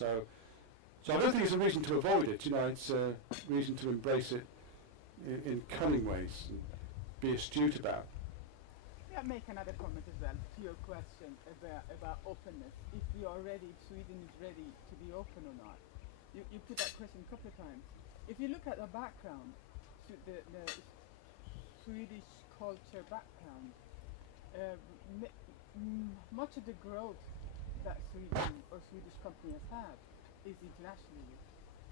So I don't think it's a reason to avoid it. You know, it's a reason to embrace it in cunning ways and be astute about. Yeah, make another comment as well to your question about openness. If we are ready, if Sweden is ready to be open or not. You put that question a couple of times. If you look at the background, the Swedish culture background, much of the growth that Sweden or Swedish company has had is internationally.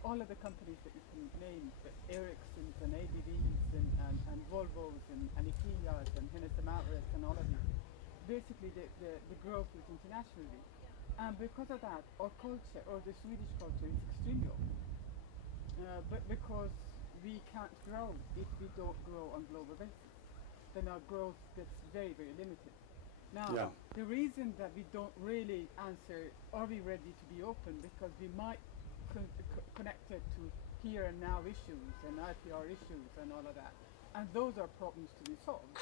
All of the companies that you can name, the Ericssons and ABBs and Volvos and Ikeas and Hennes & Mauritz and all of these, basically the growth is internationally. And because of that, our culture, or the Swedish culture, is extremely open. But because we can't grow if we don't grow on global basis, then our growth gets very, very limited. Now, the reason that we don't really answer, are we ready to be open, because we might connect it to here and now issues and IPR issues and all of that. And those are problems to be solved.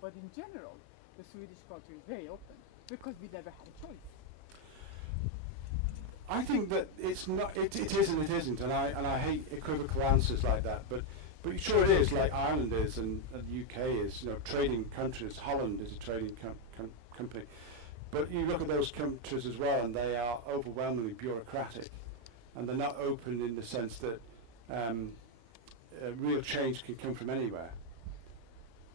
But in general, the Swedish culture is very open because we never had a choice. I think that it's not. It is and it isn't, and I hate equivocal answers like that. But sure it is, like Ireland is and the UK is. You know, trading countries. Holland is a trading company. But you look at those countries as well, and they are overwhelmingly bureaucratic, and they're not open in the sense that real change can come from anywhere.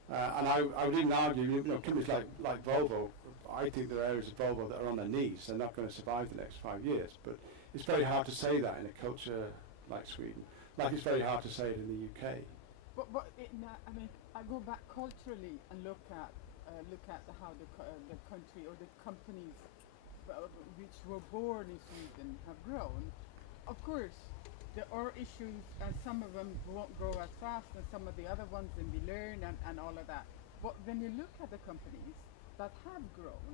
And I would even argue, you know, companies like Volvo, I think there are areas of Volvo that are on their knees. They're not going to survive the next 5 years. But it's very hard to say that in a culture like Sweden. Like it's very hard to say it in the UK. But I mean, I go back culturally and look at how the country or the companies which were born in Sweden have grown. Of course, there are issues, and some of them won't grow as fast as some of the other ones, and we learn and all of that. But when you look at the companies that have grown,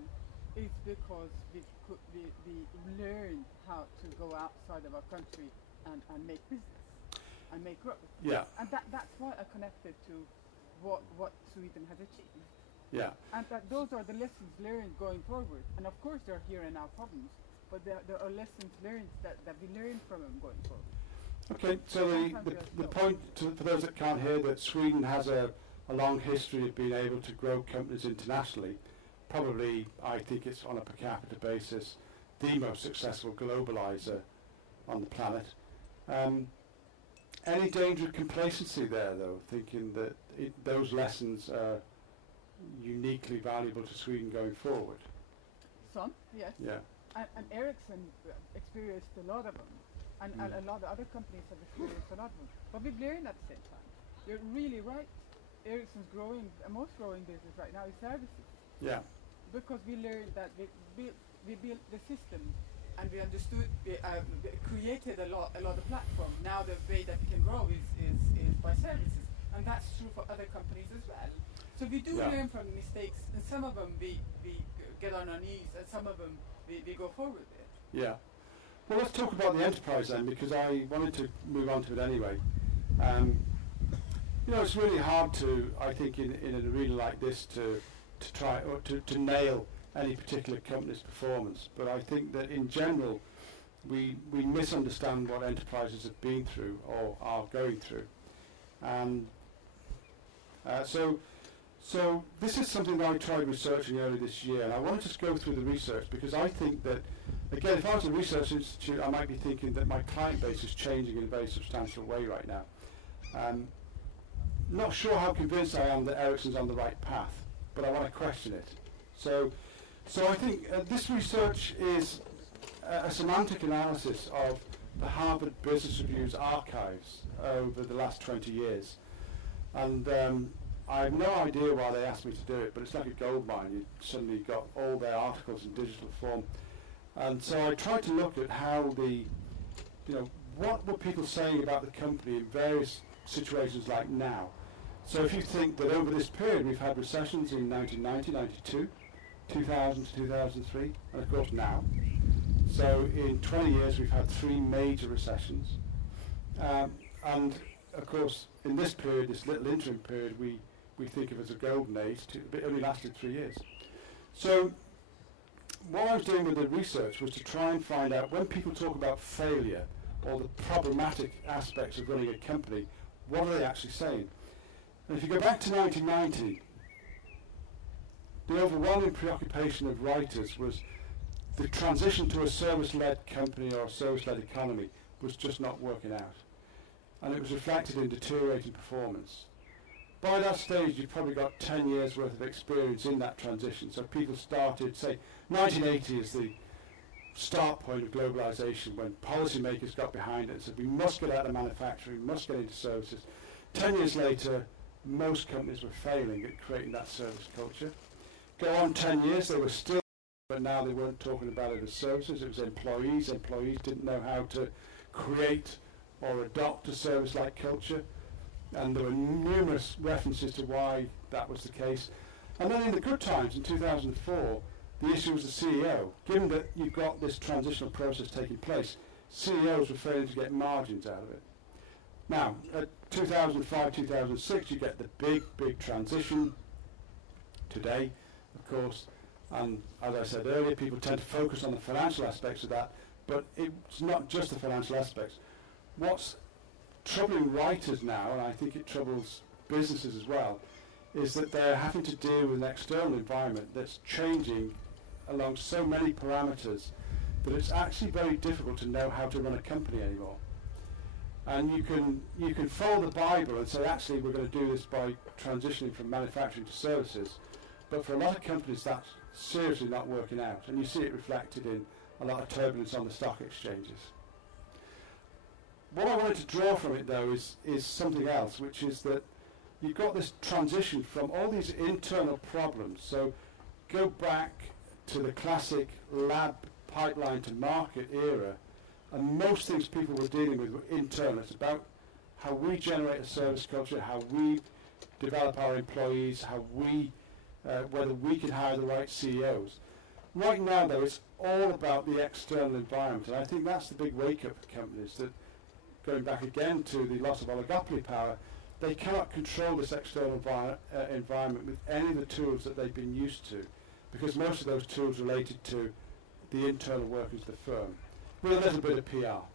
it's because we learned how to go outside of our country and make business and make growth. Yeah. And that's why I connected to what Sweden has achieved. Yeah. And that those are the lessons learned going forward. And of course there are here and now problems, but there are lessons learned that we learn from them going forward. Okay, so the point for those that can't hear, that Sweden has a long history of being able to grow companies internationally. Probably, I think it's on a per capita basis, the most successful globalizer on the planet. Any danger of complacency there, though, thinking that those lessons are uniquely valuable to Sweden going forward? Some, yes. Yeah. And Ericsson experienced a lot of them. And a lot of other companies have experienced a lot of them. But we've learned at the same time. You're really right. Ericsson's most growing business right now is services. Yeah. Because we learned that we built the system, and we understood, created a lot of platform. Now the way that we can grow is by services, and that's true for other companies as well. So we do learn from mistakes, and some of them we get on our knees, and some of them we go forward with. Yeah. Well, let's talk about the enterprise then, because I wanted to move on to it anyway. You know, it's really hard to, I think, in an arena like this to try or to nail any particular company's performance. But I think that in general, we misunderstand what enterprises have been through or are going through. And so this is something that I tried researching earlier this year, and I wanted to go through the research because I think that, again, if I was a research institute, I might be thinking that my client base is changing in a very substantial way right now. Not sure how convinced I am that Ericsson's on the right path, but I want to question it. So I think this research is a semantic analysis of the Harvard Business Review's archives over the last 20 years. And I have no idea why they asked me to do it, but it's like a gold mine. You suddenly got all their articles in digital form. And so I tried to look at how what were people saying about the company in various situations like now. So if you think that over this period we've had recessions in 1990, 92, 2000 to 2003, and of course now. So in 20 years we've had 3 major recessions. And of course in this period, this little interim period, we think of as a golden age, but it only lasted 3 years. So what I was doing with the research was to try and find out when people talk about failure or the problematic aspects of running a company, what are they actually saying? And if you go back to 1990, the overwhelming preoccupation of writers was the transition to a service-led company or a service-led economy was just not working out. And it was reflected in deteriorating performance. By that stage, you've probably got 10 years worth of experience in that transition. So people started, say, 1980 is the start point of globalisation, when policymakers got behind it and said, we must get out of manufacturing, we must get into services. 10 years later, most companies were failing at creating that service culture. Go on 10 years, they were still, but now they weren't talking about it as services, it was employees. Employees didn't know how to create or adopt a service-like culture. And there were numerous references to why that was the case. And then in the good times, in 2004, the issue was the CEO. Given that you've got this transitional process taking place, CEOs were failing to get margins out of it. Now, at 2005, 2006, you get the big transition today, of course. And as I said earlier, people tend to focus on the financial aspects of that, but it's not just the financial aspects. What's troubling writers now, and I think it troubles businesses as well, is that they're having to deal with an external environment that's changing along so many parameters that it's actually very difficult to know how to run a company anymore. And you can follow the Bible and say, actually, we're going to do this by transitioning from manufacturing to services, but for a lot of companies that's seriously not working out, and you see it reflected in a lot of turbulence on the stock exchanges. What I wanted to draw from it, though, is something else, which is that you've got this transition from all these internal problems. So go back to the classic lab pipeline to market era, and most things people were dealing with were internal. It's about how we generate a service culture, how we develop our employees, how we, whether we can hire the right CEOs. Right now, though, it's all about the external environment, and I think that's the big wake-up for companies, that going back again to the loss of oligopoly power, they cannot control this external environment with any of the tools that they've been used to, because most of those tools related to the internal workings of the firm, with a little bit of PR.